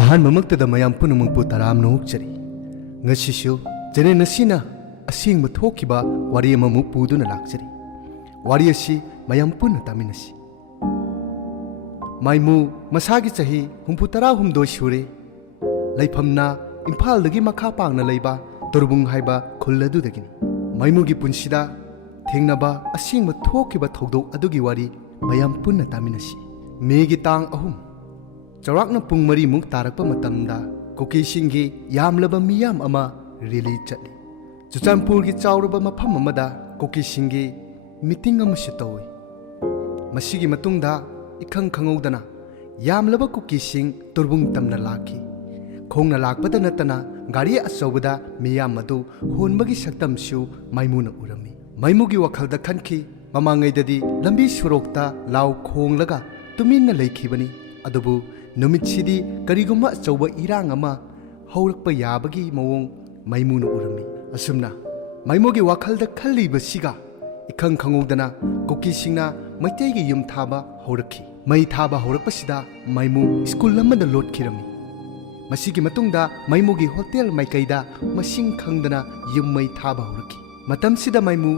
ꯑꯍꯥꯟꯕꯃꯛꯇꯗ ꯃꯌꯥꯝ ꯄꯨꯝꯅꯃꯛꯄꯨ ꯇꯔꯥꯝꯅ ꯑꯣꯛꯆꯔꯤ ꯉꯁꯤꯁꯨ ꯆꯦꯅꯦꯜ ꯑꯁꯤꯅ ꯑꯁꯦꯡꯕ ꯊꯣꯛꯈꯤꯕ ꯋꯥꯔꯤ ꯑꯃꯃꯨꯛ ꯄꯨꯗꯨꯅ ꯂꯥꯛꯆꯔꯤ ꯋꯥꯔꯤ ꯑꯁꯤ ꯃꯌꯥꯝ ꯄꯨꯟꯅ ꯇꯥꯃꯤꯟꯅꯁꯤ ꯃꯥꯏꯃꯨ ꯃꯁꯥꯒꯤ ꯆꯍꯤ 69 ꯁꯨꯔꯦ ꯂꯩꯐꯝꯅ ꯏꯝꯐꯥꯜꯗꯒꯤ ꯃꯈꯥ ꯄꯥꯡꯅ ꯂꯩꯕ ꯇꯣꯔꯕꯨꯡ ꯍꯥꯏꯕ ꯈꯨꯜ ꯑꯗꯨꯗꯒꯤꯅꯤ ꯃꯥꯏꯃꯨꯒꯤ ꯄꯨꯟꯁꯤꯗ ꯊꯦꯡꯅꯕ ꯑꯁꯦꯡꯕ ꯊꯣꯛꯈꯤꯕ ꯊꯧꯗꯣꯛ ꯑꯗꯨꯒꯤ ꯋꯥꯔꯤ ꯃꯌꯥꯝ ꯄꯨꯟꯅ ꯇꯥꯃꯤꯟꯅꯁꯤ ꯃꯦꯒꯤ ꯇꯥꯡ 3 ꯆꯥꯎꯔꯥꯛꯅ ꯄꯨꯡ 4 ꯇꯥꯔꯛꯄ ꯃꯇꯝꯗ ꯀꯨꯀꯤꯁꯤꯡꯒꯤ ꯌꯥꯝꯂꯕ ꯃꯤꯌꯥꯝ ꯑꯃ ꯔꯦꯂꯤ ꯆꯠꯂꯤ ꯆꯨꯔꯆꯥꯟꯄꯨꯔꯒꯤ ꯆꯥꯎꯔꯕ ꯃꯐꯝ ꯑꯃꯗ ꯀꯨꯀꯤꯁꯤꯡꯒꯤ ꯃꯤꯇꯤꯡ ꯑꯃꯁꯨ ꯇꯧꯏ ꯃꯁꯤꯒꯤ ꯃꯇꯨꯡꯗ इखंग खंगौदना यामलबा कुकीसिंग तुरबुंग तमना लाखी खोंगना लाकपदा नतना गाड़ी अचौबदा मियाम मदु होनबगी सक्तमसु माइमुना उरमी माइमुगी वखलदा खनखी ममांगैददी लंबी सुरोक्ता लाव खोंगलगा तुमिन्ना लेखिबनी अदुबु नुमितसिदी करिगुमा अचौबा इरांग अमा हौरकपा याबगी मवोंग माइमुना उरमी असुमना माइमुगी वखलदा खल्लिबसिगा इखंग खंगौदना कुकीसिंगना मैतेगी युम थाबा हौरखी मई थाबा हौरकपसिदा माइमु स्कूल अमदा लोटखिरमी मसिगी मतुंगदा माइमुगी होटेल माइकैदा मसिंग खंगदना युम मई थाबा हौरखी मतमसिदा माइमु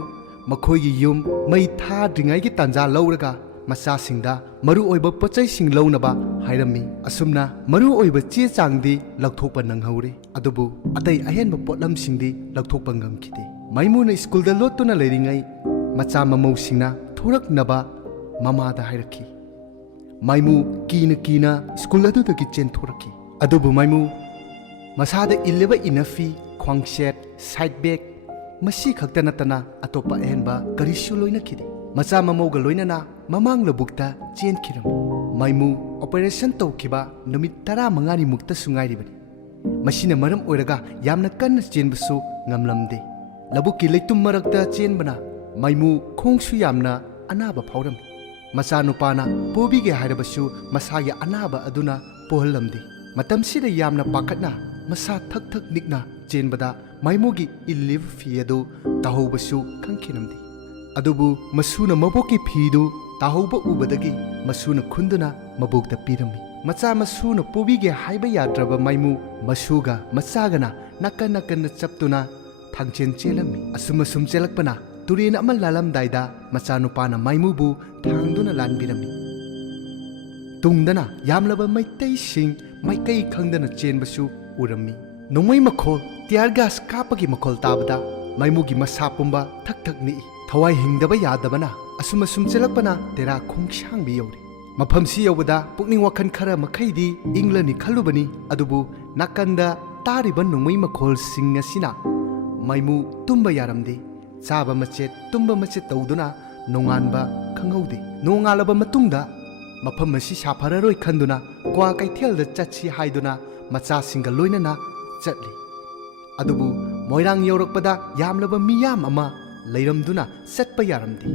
मखोइगी युम मई थाद्रिङाइगी तांजा लौरगा मचासिंगदा मरु ओइबा पोचैसिंग लौनबा हाइरमी असुमना मरु ओइबा चे चांगदी लौथोकपा नंगहौरे अदुबु अतै अहेनबा पोटलमसिंगदी लौथोकपा ngamkhide माइमुना स्कूलदा लोटुना लेरिङै मचा ममौसिंगना थोरकनबा ममादा हाइरखी माइमु कीना स्कूल अदुदगी चेंथोरखी अदुबु माइमु मसादा इल्लेबा इनफी ख्वांगसेट साइड बैग मसी खक्ता नतना अतोपा अहेनबा करिसु लोइनखिदे मचा ममौगा लोइनना ममांग लबुक्ता चेंखिरम माइमु ऑपरेशन तौखिबा नुमित 15 मुक्ता सुंगाइरिबनी मसीना मरम ओइरगा यामना कन्ना चेंबसु ngamlamde लबुकी लेतुम मरक्ता चेंबना माइमु खोंगसु यामना अनाबा फाउरम मचानुपाना पोबीगे हाइरबसु मसागी अनाबा अदुना पोहलमदे मतमसिदा यामना पाखतना मसा थक थक निकना चेनबदा माइमुगी इल्लिव फी अदु ताहौबसु खंखिनमदे अदुबु मसुना मबोकी फीदु ताहौबा उबदगी मसुना खुंदुना मबोकता पीरमी मचा मसुना पोबीगे हाइबा याद्रबा माइमु मसुगा मचागना नकन नकन चप्तुना थांगचेन चेलमी असुम असुम चेलकपना तुरेन अमल लालमदाइदा मचानुपाना माइमुबु थांगदुना लानबिरमी तुंगदना यामलबा मैतैसिंग माइकै खंगदना चेनबसु उरमी नोंमै मखोल टियर गैस कापगी मखोल ताबदा माइमुगी मसा पुंबा थक थक नि थवाई हिंगदबा यादबना असुम असुम चेलकपना तेरा खुंगसांगबि यौरे मफमसि यौबदा पुकनिंग वखन खरा मखैदी इंग्लनी खलुबनी अदुबु नाकंदा तारिबा नोंमै मखोल सिंग असिना माइमु तुम्बा यारमदे चाबा मचेत तुम्बा मचेत तौदुना नोंगानबा खंगौदे नोंगालबा मतुंगदा मफम असी साफररोय खंदुना क्वा कैथेलदा चटसी हाइदुना मचासिंगा लोइनना चटली अदुबु मोइरांग यौरकपदा यामलबा मियाम अमा लैरमदुना चटपा यारमदे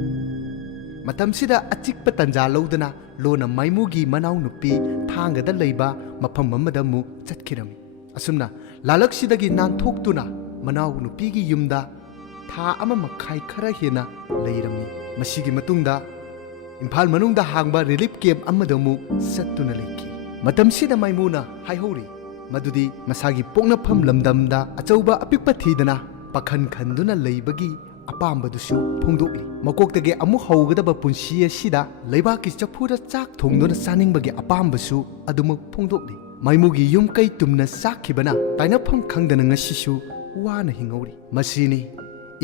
मतमसिदा अचिकपा तंजा लौदना लोना माइमुगी मनाउ नुपी थांगदा लैबा मफम अमदा मु चटखिरमी असुमना लालकसिदगी नांथोक्तुना मनाउ नुपीगी युमदा था अमा मखाई खरा हेना लैरमी मसिगी मतुंगदा इम्फाल मनुंगदा हांगबा रिलीफ कैम्प अमदमु सत्तुना लेखी मतमसिदा माइमुना हाइहौरी मदुदी मसागी पोंगनाफम लमदमदा अचौबा अपिकपा थीदना पखन खंदुना लैबगी अपामबदुसु फोंदोकली मकोक्तगे अमु हौगदबा पुंसी असिदा लैबाकी चफुदा चाक थोंदुना चानिंगबगी अपामबसु अदुमु फोंदोकली माइमुगी युम कै तुमना साखिबना ताइनाफम खंगदना ngasisu वाना हिंगौरी मसीनी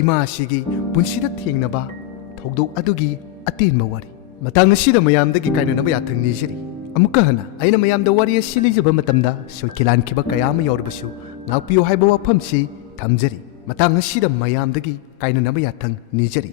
इमासिगी पुंसीदा थेंगनबा थौदोक अदुगी अतेनबा वारी मतंग असिदा मयामदगी काइननबा याथंग निजरी अमुका हना आइना मयामदा वारी असि लिजबा मतमदा सोइकिलानखिबा कयाम यौरबसु नागपियो हाइबा वाफमसि थमजरी मतंग असिदा मयामदगी काइननबा याथंग निजरी।